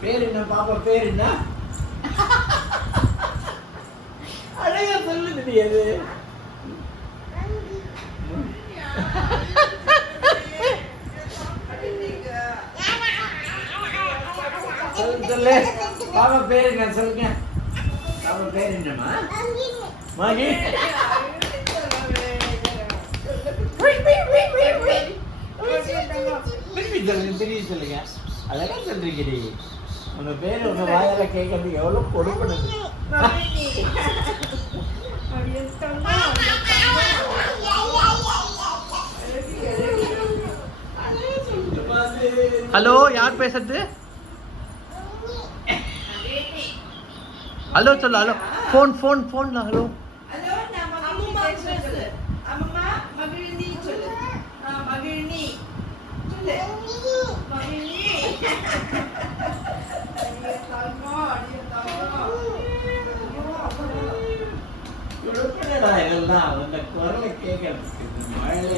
பேர் என்ன பாப்பா பேர் என்ன? அழகா சொல்லு தெரியாது. சொல்லு பாப்பா பேர் என்ன சொல்லுங்க. பாப்பா பேர் என்னம்மா? மகி. திரும்பி சொல்லுங்க. அழகா சொல்றீங்க. உங்க பேர் உங்க வாயால கேட்கறதுக்கு எவ்வளவு கொடுக்கணும். ஹலோ, யார் பேசுறது? ஹலோ சொல்லு. ஹலோ ஃபோன் ஃபோன் ஃபோன்ல ஹலோ. எல்லாம் அந்த குரலை கேட்கறதுக்கு மழையில